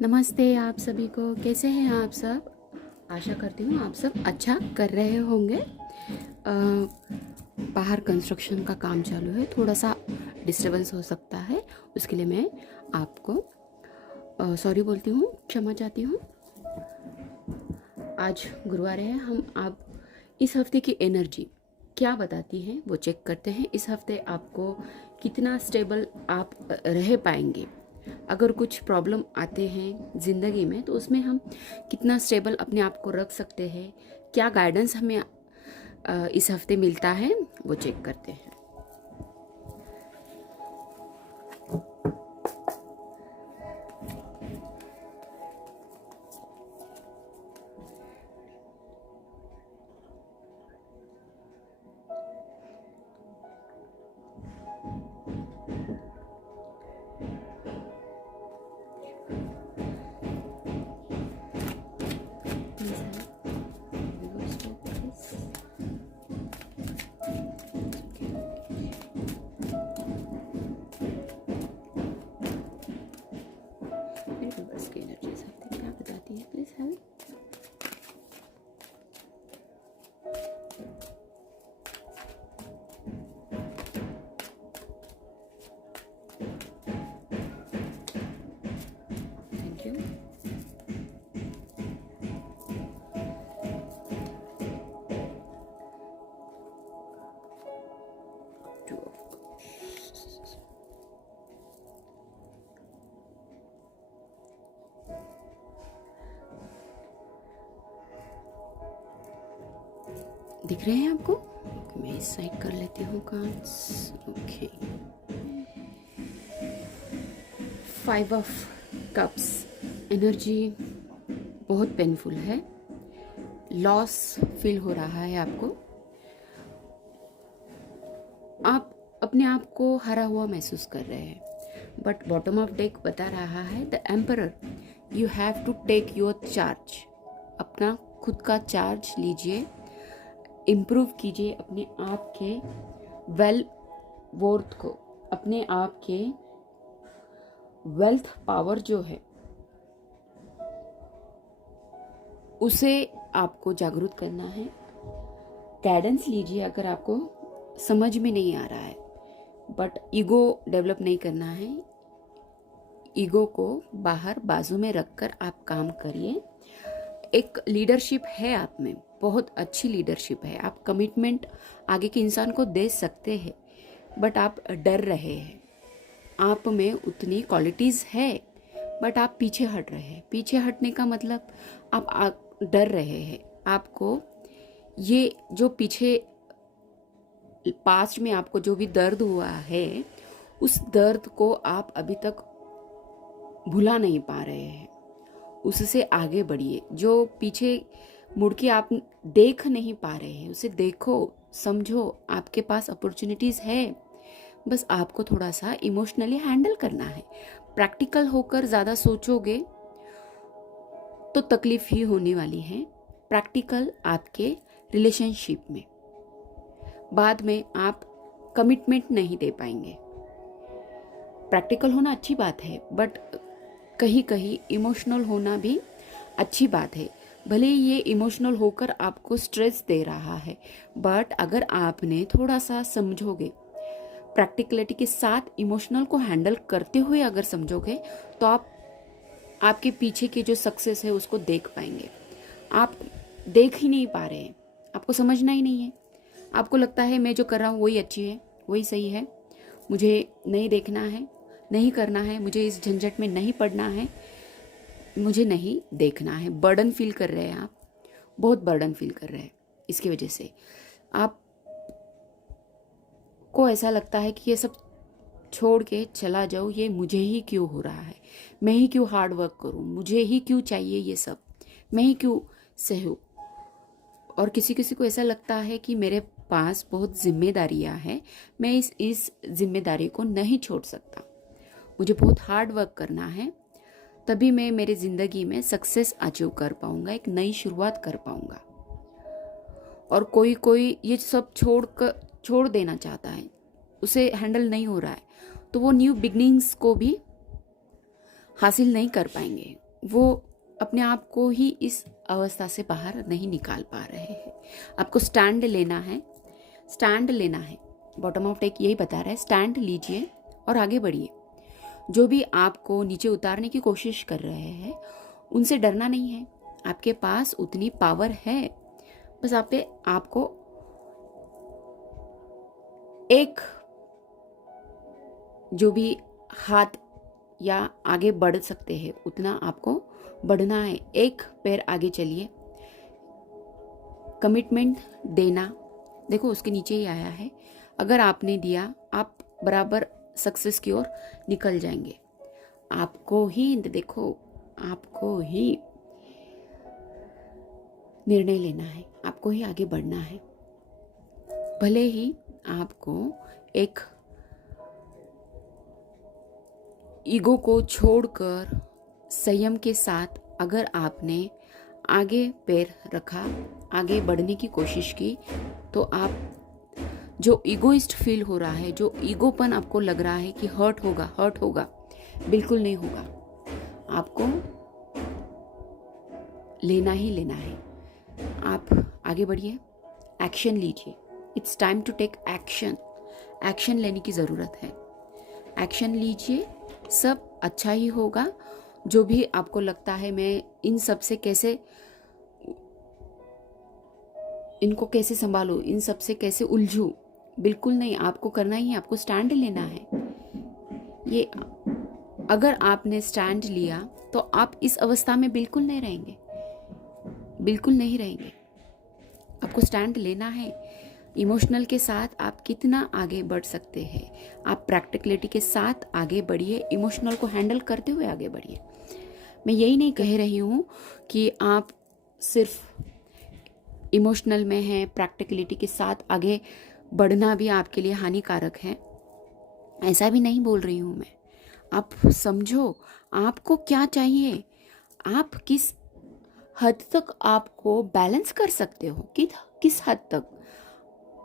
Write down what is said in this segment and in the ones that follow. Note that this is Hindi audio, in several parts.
नमस्ते आप सभी को। कैसे हैं आप सब? आशा करती हूँ आप सब अच्छा कर रहे होंगे। बाहर कंस्ट्रक्शन का काम चालू है, थोड़ा सा डिस्टरबेंस हो सकता है, उसके लिए मैं आपको सॉरी बोलती हूँ, क्षमा चाहती हूँ। आज गुरुवार है, हम आप इस हफ्ते की एनर्जी क्या बताती हैं वो चेक करते हैं। इस हफ्ते आपको कितना स्टेबल आप रह पाएंगे। अगर कुछ प्रॉब्लम आते हैं ज़िंदगी में तो उसमें हम कितना स्टेबल अपने आप को रख सकते हैं, क्या गाइडेंस हमें इस हफ्ते मिलता है वो चेक करते हैं। रिवर्स की एनर्जी इस हफ्ते क्या बताती है, प्लीज हेल्प। Thank you. दिख रहे हैं आपको? मैं इस साइड कर लेती हूँ cards. Okay, 5 of cups energy बहुत पेनफुल है, लॉस फील हो रहा है आपको, आप अपने आप को हरा हुआ महसूस कर रहे हैं। बट बॉटम ऑफ डेक बता रहा है the emperor, you have to take your charge. अपना खुद का चार्ज लीजिए, इम्प्रूव कीजिए अपने आप के वेल वर्थ को, अपने आप के वेल्थ पावर जो है उसे आपको जागरूक करना है। गाइडेंस लीजिए अगर आपको समझ में नहीं आ रहा है, बट ईगो डेवलप नहीं करना है। ईगो को बाहर बाजू में रखकर आप काम करिए। एक लीडरशिप है आप में, बहुत अच्छी लीडरशिप है, आप कमिटमेंट आगे के इंसान को दे सकते हैं, बट आप डर रहे हैं। आप में उतनी क्वालिटीज़ है बट आप पीछे हट रहे हैं। पीछे हटने का मतलब आप डर रहे हैं। आपको ये जो पीछे पास्ट में आपको जो भी दर्द हुआ है, उस दर्द को आप अभी तक भुला नहीं पा रहे हैं। उससे आगे बढ़िए। जो पीछे मुड़ के आप देख नहीं पा रहे हैं, उसे देखो, समझो। आपके पास अपॉर्चुनिटीज़ है, बस आपको थोड़ा सा इमोशनली हैंडल करना है। प्रैक्टिकल होकर ज़्यादा सोचोगे तो तकलीफ ही होने वाली है। प्रैक्टिकल आपके रिलेशनशिप में बाद में आप कमिटमेंट नहीं दे पाएंगे। प्रैक्टिकल होना अच्छी बात है, बट कहीं कहीं इमोशनल होना भी अच्छी बात है। भले ही ये इमोशनल होकर आपको स्ट्रेस दे रहा है, बट अगर आपने थोड़ा सा समझोगे, प्रैक्टिकलिटी के साथ इमोशनल को हैंडल करते हुए अगर समझोगे, तो आप आपके पीछे की जो सक्सेस है उसको देख पाएंगे। आप देख ही नहीं पा रहे हैं, आपको समझना ही नहीं है। आपको लगता है मैं जो कर रहा हूँ वही अच्छी है, वही सही है, मुझे नहीं देखना है, नहीं करना है, मुझे इस झंझट में नहीं पड़ना है, मुझे नहीं देखना है। बर्डन फील कर रहे हैं आप, बहुत बर्डन फील कर रहे हैं। इसकी वजह से आप को ऐसा लगता है कि ये सब छोड़ के चला जाऊँ, ये मुझे ही क्यों हो रहा है, मैं ही क्यों हार्ड वर्क करूँ, मुझे ही क्यों चाहिए ये सब, मैं ही क्यों सहूँ। और किसी किसी को ऐसा लगता है कि मेरे पास बहुत जिम्मेदारियाँ हैं, मैं इस जिम्मेदारी को नहीं छोड़ सकता, मुझे बहुत हार्ड वर्क करना है, तभी मैं मेरी ज़िंदगी में सक्सेस अचीव कर पाऊँगा, एक नई शुरुआत कर पाऊँगा। और कोई कोई ये सब छोड़ देना चाहता है, उसे हैंडल नहीं हो रहा है, तो वो न्यू बिगनिंग्स को भी हासिल नहीं कर पाएंगे। वो अपने आप को ही इस अवस्था से बाहर नहीं निकाल पा रहे हैं। आपको स्टैंड लेना है, स्टैंड लेना है। बॉटम ऑफ डेक यही बता रहा है, स्टैंड लीजिए और आगे बढ़िए। जो भी आपको नीचे उतारने की कोशिश कर रहे हैं उनसे डरना नहीं है, आपके पास उतनी पावर है। बस आपको एक जो भी हाथ या आगे बढ़ सकते हैं उतना आपको बढ़ना है। एक पैर आगे चलिए, कमिटमेंट देना। देखो उसके नीचे ही आया है, अगर आपने दिया आप बराबर सक्सेस की ओर निकल जाएंगे। आपको ही देखो, आपको ही निर्णय लेना है, आपको ही आगे बढ़ना है। भले ही आपको एक ईगो को छोड़कर संयम के साथ अगर आपने आगे पैर रखा, आगे बढ़ने की कोशिश की, तो आप जो ईगोइस्ट फील हो रहा है, जो ईगोपन आपको लग रहा है कि हर्ट होगा, बिल्कुल नहीं होगा। आपको लेना ही लेना है। आप आगे बढ़िए, एक्शन लीजिए। It's time to take action. Action लेने की ज़रूरत है। एक्शन लीजिए, सब अच्छा ही होगा। जो भी आपको लगता है मैं इन सब से कैसे, इनको कैसे संभालूं, इन सब से कैसे उलझूं, बिल्कुल नहीं। आपको करना ही है, आपको स्टैंड लेना है। ये अगर आपने स्टैंड लिया तो आप इस अवस्था में बिल्कुल नहीं रहेंगे, बिल्कुल नहीं रहेंगे। आपको स्टैंड लेना है। इमोशनल के साथ आप कितना आगे बढ़ सकते हैं, आप प्रैक्टिकलिटी के साथ आगे बढ़िए, इमोशनल को हैंडल करते हुए आगे बढ़िए। मैं यही नहीं कह रही हूँ कि आप सिर्फ इमोशनल में हैं, प्रैक्टिकलिटी के साथ आगे बढ़ना भी आपके लिए हानिकारक है, ऐसा भी नहीं बोल रही हूँ मैं। आप समझो आपको क्या चाहिए, आप किस हद तक आपको बैलेंस कर सकते हो, किस हद तक,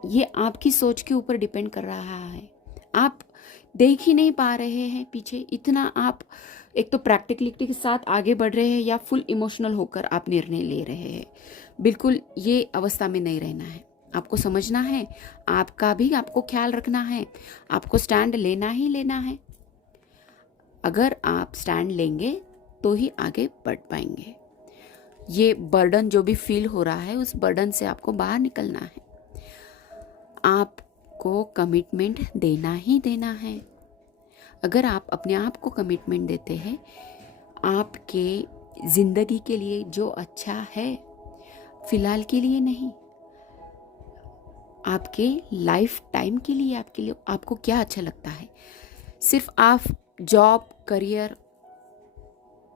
ये आपकी सोच के ऊपर डिपेंड कर रहा है। आप देख ही नहीं पा रहे हैं पीछे, इतना आप एक तो प्रैक्टिकलिटी के साथ आगे बढ़ रहे हैं या फुल इमोशनल होकर आप निर्णय ले रहे हैं। बिल्कुल ये अवस्था में नहीं रहना है। आपको समझना है, आपका भी आपको ख्याल रखना है, आपको स्टैंड लेना ही लेना है। अगर आप स्टैंड लेंगे तो ही आगे बढ़ पाएंगे। ये बर्डन जो भी फील हो रहा है, उस बर्डन से आपको बाहर निकलना है। आपको कमिटमेंट देना ही देना है। अगर आप अपने आप को कमिटमेंट देते हैं, आपके जिंदगी के लिए जो अच्छा है, फिलहाल के लिए नहीं, आपके लाइफ टाइम के लिए, आपको क्या अच्छा लगता है, सिर्फ आप जॉब, करियर,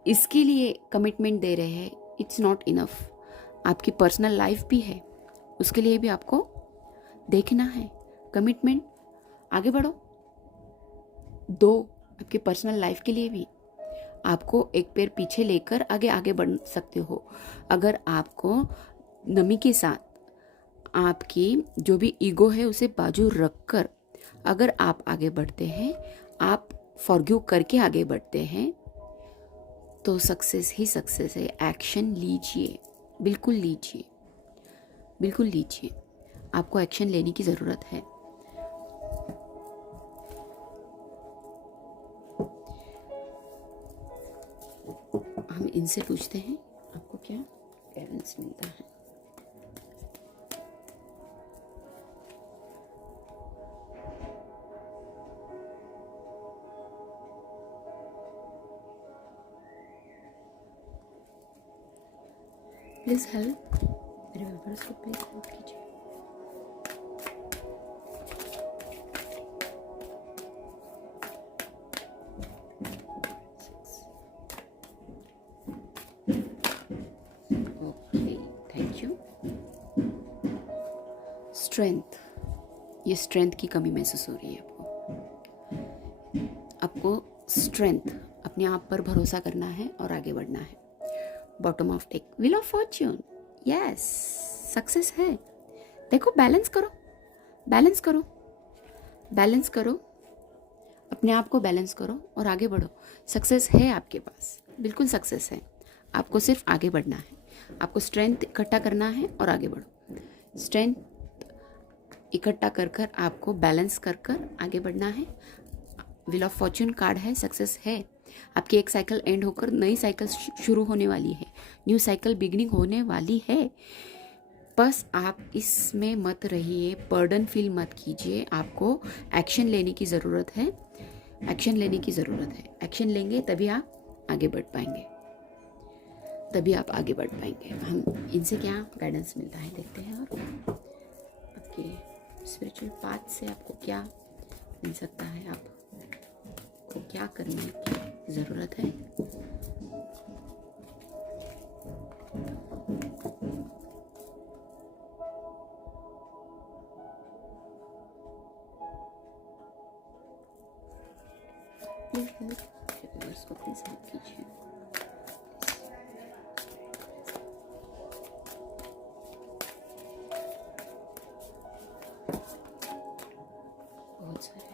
इसके लिए कमिटमेंट दे रहे हैं, इट्स नॉट इनफ। आपकी पर्सनल लाइफ भी है, उसके लिए भी आपको देखना है कमिटमेंट। आगे बढ़ो, दो आपके पर्सनल लाइफ के लिए भी। आपको एक पैर पीछे लेकर आगे बढ़ सकते हो। अगर आपको नमी के साथ आपकी जो भी ईगो है उसे बाजू रखकर अगर आप आगे बढ़ते हैं, आप फॉरगिव करके आगे बढ़ते हैं, तो सक्सेस ही सक्सेस है। एक्शन लीजिए, बिल्कुल लीजिए, बिल्कुल लीजिए। आपको एक्शन लेने की ज़रूरत है। हम इनसे पूछते हैं आपको क्या गाइडेंस मिलता है। प्लीज हेल्प, मेरे व्यूअर्स को प्लीज हेल्प कीजिए। Okay, thank you. स्ट्रेंथ, ये स्ट्रेंथ की कमी महसूस हो रही है आपको स्ट्रेंथ, अपने आप पर भरोसा करना है और आगे बढ़ना है। Bottom of deck, wheel of Fortune, yes, success है। देखो, बैलेंस करो, बैलेंस करो, बैलेंस करो, अपने आप को बैलेंस करो और आगे बढ़ो। सक्सेस है आपके पास, बिल्कुल सक्सेस है। आपको सिर्फ आगे बढ़ना है, आपको स्ट्रेंथ इकट्ठा करना है और आगे बढ़ो। स्ट्रेंथ इकट्ठा कर कर आपको बैलेंस कर कर आगे बढ़ना है। व्हील ऑफ फॉर्च्यून कार्ड है, सक्सेस है। आपकी एक साइकिल एंड होकर नई साइकिल शुरू होने वाली है, न्यू साइकिल बिगिनिंग होने वाली है। बस आप इसमें मत रहिए, बर्डन फील मत कीजिए। आपको एक्शन लेने की ज़रूरत है, एक्शन लेने की ज़रूरत है। एक्शन लेंगे तभी आप आगे बढ़ पाएंगे, तभी आप आगे बढ़ पाएंगे। हम इनसे क्या गाइडेंस मिलता है देखते हैं, और आपके स्पिरिचुअल पाथ से आपको क्या मिल सकता है, आपको क्या करने की ज़रूरत है। प्लीज़ को प्लीज़ हेल्प कीजिए। बहुत सारे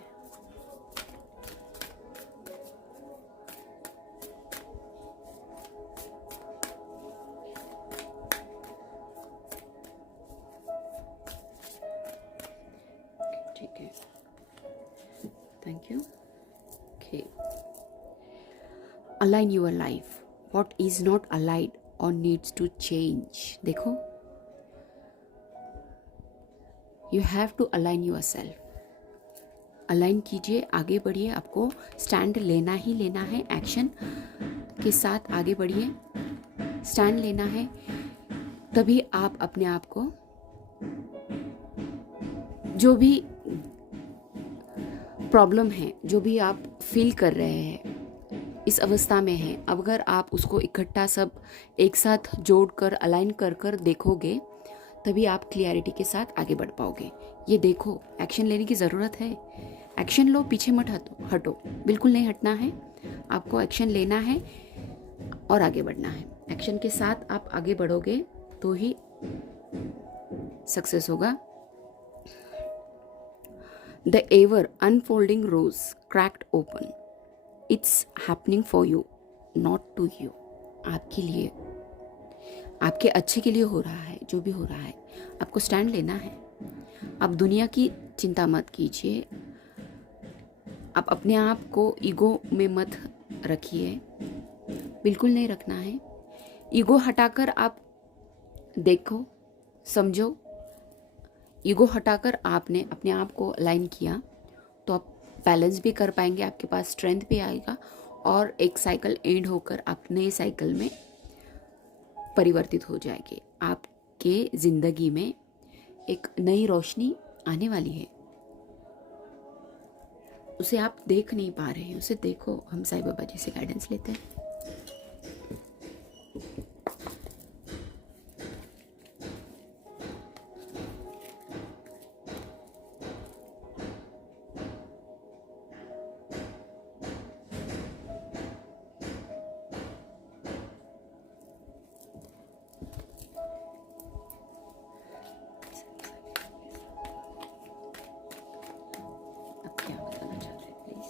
ठीक है, thank you. Okay, align your life, what is not aligned और नीड्स टू चेंज। देखो, you have to align yourself. Align कीजिए, आगे बढ़िए। आपको स्टैंड लेना ही लेना है, एक्शन के साथ आगे बढ़िए। स्टैंड लेना है, तभी आप अपने आप को, जो भी प्रॉब्लम है, जो भी आप फील कर रहे हैं, इस अवस्था में है, अगर आप उसको इकट्ठा सब एक साथ जोड़कर अलाइन कर कर देखोगे, तभी आप क्लियरिटी के साथ आगे बढ़ पाओगे। ये देखो, एक्शन लेने की ज़रूरत है। एक्शन लो, पीछे मत हटो, बिल्कुल नहीं हटना है। आपको एक्शन लेना है और आगे बढ़ना है। एक्शन के साथ आप आगे बढ़ोगे तो ही सक्सेस होगा। The ever unfolding rose cracked open, it's happening for you, not to you. आपके लिए, आपके अच्छे के लिए हो रहा है। जो भी हो रहा है, आपको स्टैंड लेना है। आप दुनिया की चिंता मत कीजिए। आप अपने आप को ईगो में मत रखिए, बिल्कुल नहीं रखना है। ईगो हटाकर आप देखो, समझो। ईगो हटाकर आपने अपने आप को अलाइन किया तो आप बैलेंस भी कर पाएंगे, आपके पास स्ट्रेंथ भी आएगा, और एक साइकिल एंड होकर आप नए साइकिल में परिवर्तित हो जाएंगे। आपके ज़िंदगी में एक नई रोशनी आने वाली है, उसे आप देख नहीं पा रहे हैं, उसे देखो। हम साईं बाबा जी से गाइडेंस लेते हैं। आप क्या बताना चाह रहे हैं प्लीज?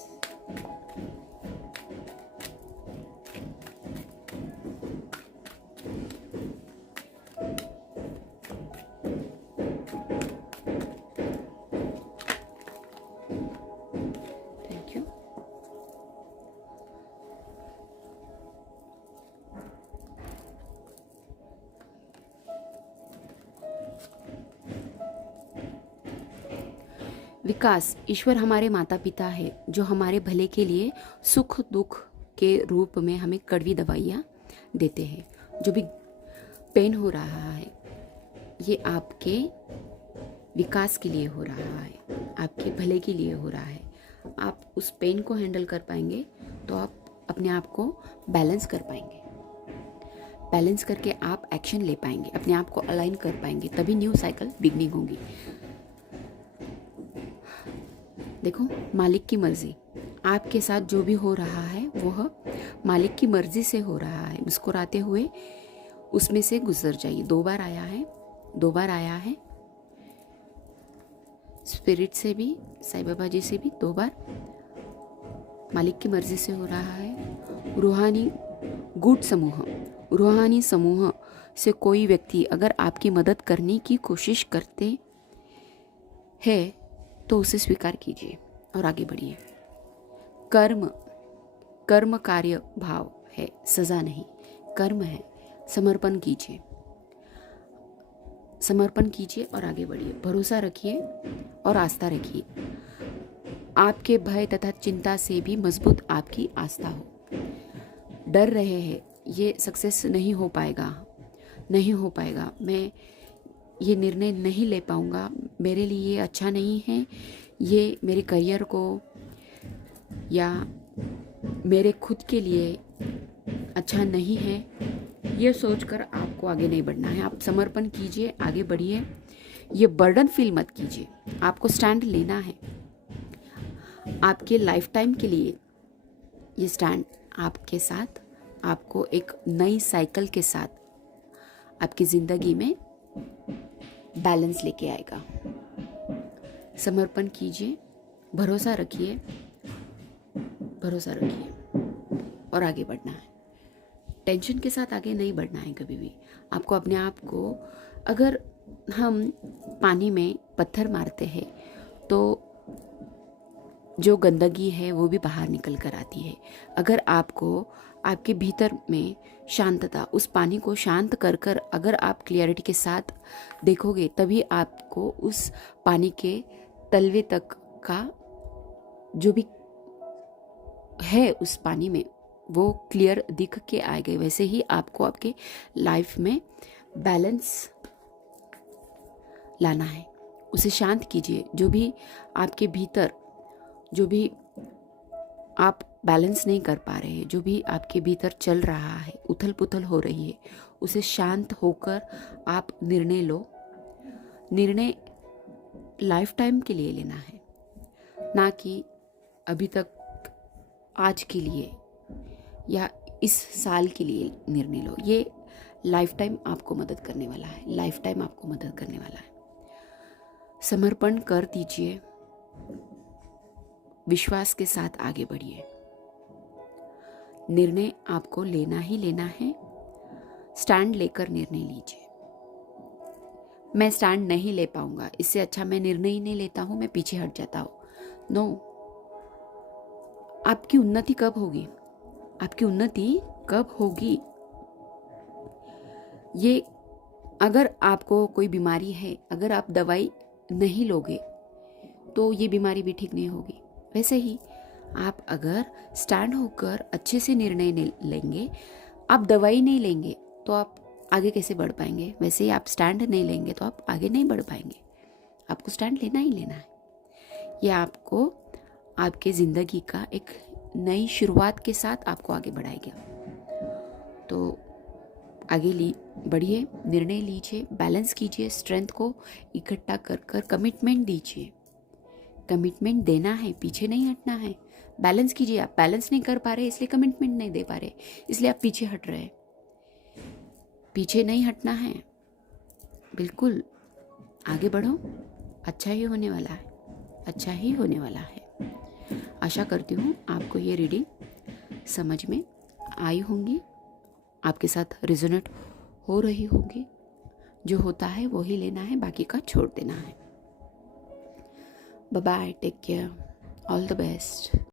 Thank you. विकास, ईश्वर हमारे माता पिता है जो हमारे भले के लिए सुख दुख के रूप में हमें कड़वी दवाइयाँ देते हैं। जो भी पेन हो रहा है, ये आपके विकास के लिए हो रहा है, आपके भले के लिए हो रहा है। आप उस पेन को हैंडल कर पाएंगे तो आप अपने आप को बैलेंस कर पाएंगे। बैलेंस करके आप एक्शन ले पाएंगे, अपने आप को अलाइन कर पाएंगे, तभी न्यू साइकिल बिगनिंग होगी। देखो, मालिक की मर्जी, आपके साथ जो भी हो रहा है वह मालिक की मर्जी से हो रहा है। मुस्कुराते हुए उसमें से गुजर जाइए। 2 बार आया है, 2 बार आया है। स्पिरिट से भी, साईं बाबा जी से भी 2 बार मालिक की मर्जी से हो रहा है। रूहानी गुड समूह रूहानी समूह से कोई व्यक्ति अगर आपकी मदद करने की कोशिश करते हैं तो उसे स्वीकार कीजिए और आगे बढ़िए। कर्म, कर्म कार्य भाव है, सजा नहीं, कर्म है। समर्पण कीजिए, समर्पण कीजिए और आगे बढ़िए। भरोसा रखिए और आस्था रखिए। आपके भय तथा चिंता से भी मजबूत आपकी आस्था हो। डर रहे हैं ये सक्सेस नहीं हो पाएगा, नहीं हो पाएगा, मैं ये निर्णय नहीं ले पाऊंगा, मेरे लिए ये अच्छा नहीं है, ये मेरे करियर को या मेरे खुद के लिए अच्छा नहीं है, ये सोचकर आपको आगे नहीं बढ़ना है। आप समर्पण कीजिए, आगे बढ़िए। ये बर्डन फील मत कीजिए, आपको स्टैंड लेना है आपके लाइफ टाइम के लिए। ये स्टैंड आपके साथ, आपको एक नई साइकिल के साथ आपकी ज़िंदगी में बैलेंस लेके आएगा। समर्पण कीजिए, भरोसा रखिए, भरोसा रखिए और आगे बढ़ना है। टेंशन के साथ आगे नहीं बढ़ना है कभी भी। आपको अपने आप को, अगर हम पानी में पत्थर मारते हैं तो जो गंदगी है वो भी बाहर निकल कर आती है। अगर आपको आपके भीतर में शांतता, उस पानी को शांत कर कर अगर आप क्लियरिटी के साथ देखोगे, तभी आपको उस पानी के तलवे तक का जो भी है उस पानी में वो क्लियर दिख के आएगा। वैसे ही आपको आपके लाइफ में बैलेंस लाना है, उसे शांत कीजिए। जो भी आपके भीतर, जो भी आप बैलेंस नहीं कर पा रहे हैं, जो भी आपके भीतर चल रहा है, उथल पुथल हो रही है, उसे शांत होकर आप निर्णय लो। निर्णय लाइफ टाइम के लिए लेना है, ना कि अभी तक आज के लिए या इस साल के लिए निर्णय लो। ये लाइफ टाइम आपको मदद करने वाला है, लाइफ टाइम आपको मदद करने वाला है। समर्पण कर दीजिए, विश्वास के साथ आगे बढ़िए। निर्णय आपको लेना ही लेना है, स्टैंड लेकर निर्णय लीजिए। मैं स्टैंड नहीं ले पाऊंगा, इससे अच्छा मैं निर्णय ही नहीं लेता हूं, मैं पीछे हट जाता हूं। नो, आपकी उन्नति कब होगी? आपकी उन्नति कब होगी? ये, अगर आपको कोई बीमारी है, अगर आप दवाई नहीं लोगे तो ये बीमारी भी ठीक नहीं होगी। वैसे ही आप अगर स्टैंड होकर अच्छे से निर्णय लेंगे, आप दवाई नहीं लेंगे तो आप आगे कैसे बढ़ पाएंगे? वैसे ही आप स्टैंड नहीं लेंगे तो आप आगे नहीं बढ़ पाएंगे। आपको स्टैंड लेना ही लेना है। ये आपको आपके ज़िंदगी का एक नई शुरुआत के साथ आपको आगे बढ़ाएगा। तो आगे बढ़िए, निर्णय लीजिए, बैलेंस कीजिए, स्ट्रेंथ को इकट्ठा कर कर कमिटमेंट दीजिए। कमिटमेंट देना है, पीछे नहीं हटना है। बैलेंस कीजिए। आप बैलेंस नहीं कर पा रहे इसलिए कमिटमेंट नहीं दे पा रहे, इसलिए आप पीछे हट रहे। पीछे नहीं हटना है, बिल्कुल आगे बढ़ो। अच्छा ही होने वाला है, अच्छा ही होने वाला है। आशा करती हूँ आपको ये रीडिंग समझ में आई होंगी, आपके साथ रिजोनेट हो रही होगी। जो होता है वो ही लेना है, बाकी का छोड़ देना है। Bye bye, take care, all the best.